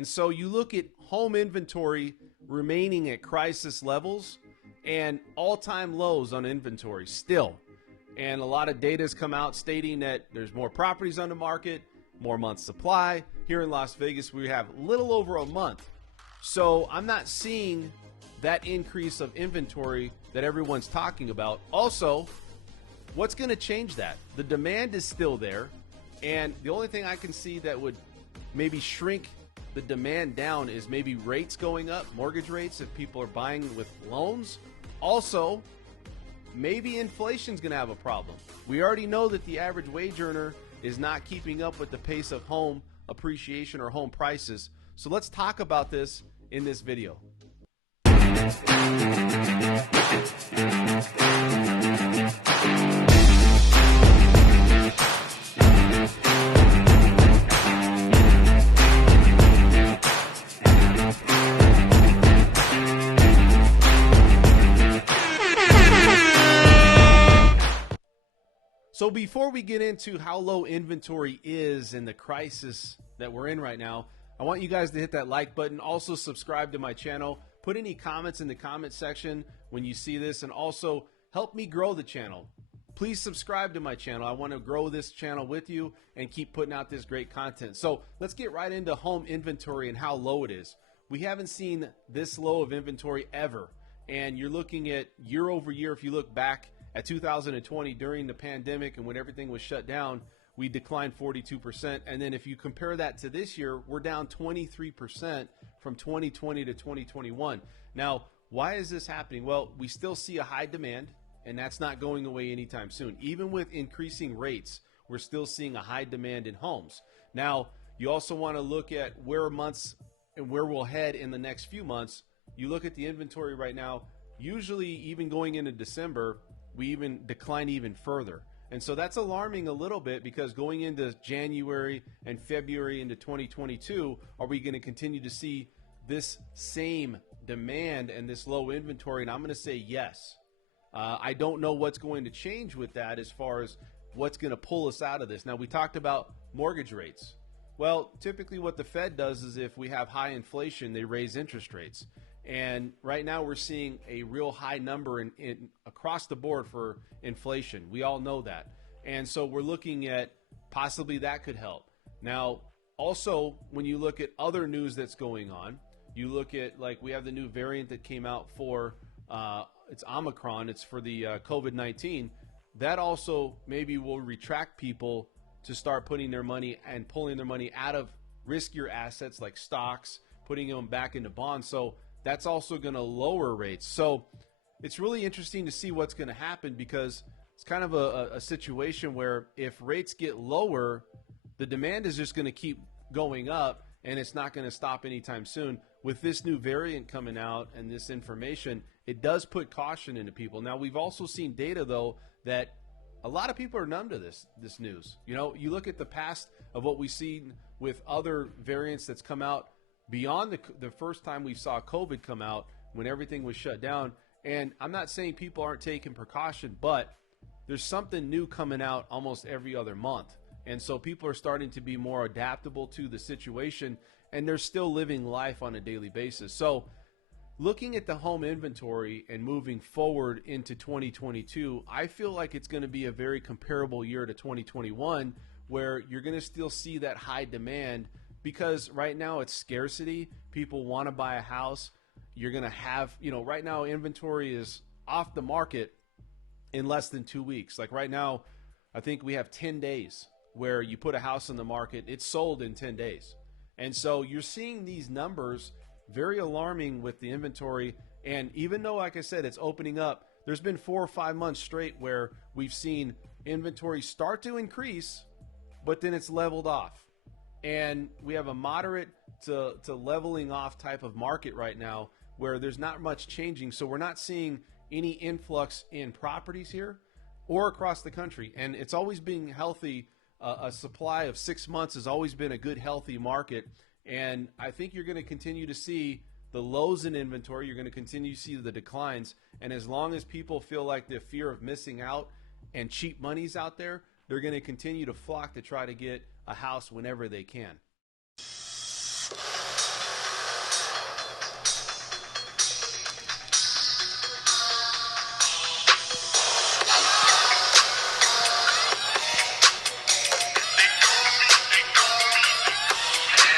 And so you look at home inventory remaining at crisis levels and all-time lows on inventory still. And a lot of data has come out stating that there's more properties on the market, more months supply. Here in Las Vegas, we have little over a month. So I'm not seeing that increase of inventory that everyone's talking about. Also, what's going to change that? The demand is still there. And the only thing I can see that would maybe shrink the demand down is maybe rates going up, mortgage rates, if people are buying with loans. Also, maybe inflation's going to have a problem. We already know that the average wage earner is not keeping up with the pace of home appreciation or home prices. So let's talk about this in this video. So before we get into how low inventory is in the crisis that we're in right now, I want you guys to hit that like button. Also subscribe to my channel. Put any comments in the comment section when you see this, and also help me grow the channel. Please subscribe to my channel. I want to grow this channel with you and keep putting out this great content. So let's get right into home inventory and how low it is. We haven't seen this low of inventory ever. And you're looking at year over year. If you look back at 2020 during the pandemic and when everything was shut down, we declined 42%. And then if you compare that to this year, we're down 23% from 2020 to 2021. Now, why is this happening? Well, we still see a high demand, and that's not going away anytime soon. Even with increasing rates, we're still seeing a high demand in homes. Now, you also want to look at where months and where we'll head in the next few months. You look at the inventory right now, usually even going into December, we even decline even further. And so that's alarming a little bit, because going into January and February into 2022, are we going to continue to see this same demand and this low inventory? And I'm going to say yes. I don't know what's going to change with that as far as what's going to pull us out of this. Now, we talked about mortgage rates. Well, typically what the Fed does is if we have high inflation, they raise interest rates. And right now we're seeing a real high number in across the board for inflation. We all know that. And so we're looking at possibly that could help. Now, also, when you look at other news that's going on, you look at, like, we have the new variant that came out for, it's Omicron, it's for the COVID-19. That also maybe will retract people to start putting their money and pulling their money out of riskier assets like stocks, putting them back into bonds. So that's also going to lower rates. So it's really interesting to see what's going to happen, because it's kind of a situation where if rates get lower, the demand is just going to keep going up, and it's not going to stop anytime soon. With this new variant coming out and this information, it does put caution into people. Now, we've also seen data, though, that a lot of people are numb to this news. You know, you look at the past of what we've seen with other variants that's come out beyond the first time we saw COVID come out, when everything was shut down. And I'm not saying people aren't taking precaution, but there's something new coming out almost every other month. And so people are starting to be more adaptable to the situation, and they're still living life on a daily basis. So looking at the home inventory and moving forward into 2022, I feel like it's going to be a very comparable year to 2021, where you're going to still see that high demand. Because right now it's scarcity. People want to buy a house. You're going to have, you know, right now inventory is off the market in less than 2 weeks. Like right now, I think we have 10 days where you put a house on the market, it's sold in 10 days. And so you're seeing these numbers very alarming with the inventory. And even though, like I said, it's opening up, there's been 4 or 5 months straight where we've seen inventory start to increase, but then it's leveled off. And we have a moderate to leveling off type of market right now, where there's not much changing. So we're not seeing any influx in properties here or across the country. And it's always been healthy. A supply of 6 months has always been a good, healthy market. And I think you're going to continue to see the lows in inventory. You're going to continue to see the declines. And as long as people feel like the fear of missing out and cheap money's out there, they're going to continue to flock to try to get a house whenever they can.